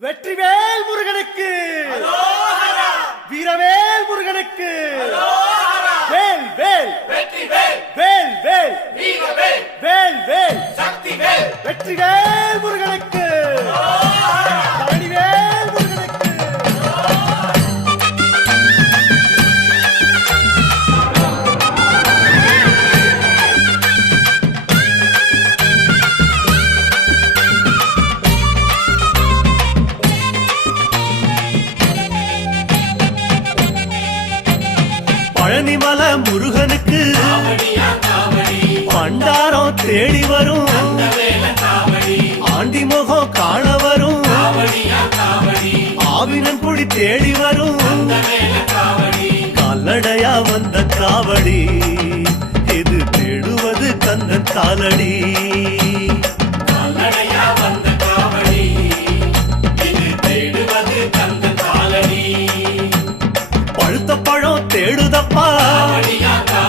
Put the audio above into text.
வெற்றிவேல் முருகனுக்கு வீரவேல் முருகனுக்கு வேல் வேல் வேல் வேல் வேல் வேல் வெற்றிவேல் முருகனுக்கு பழனிவேல் முருகனுக்கு பழனிமல முருகனுக்கு பண்டாரம் தேடி வரும் ஆண்டி முகம் காண வரும் ஆவினன் குடி தேடி வரும் கால்நடையா வந்த காவடி இது தேடுவது கந்தன் காலடி பழுத்த பழம் தேடுதப்பா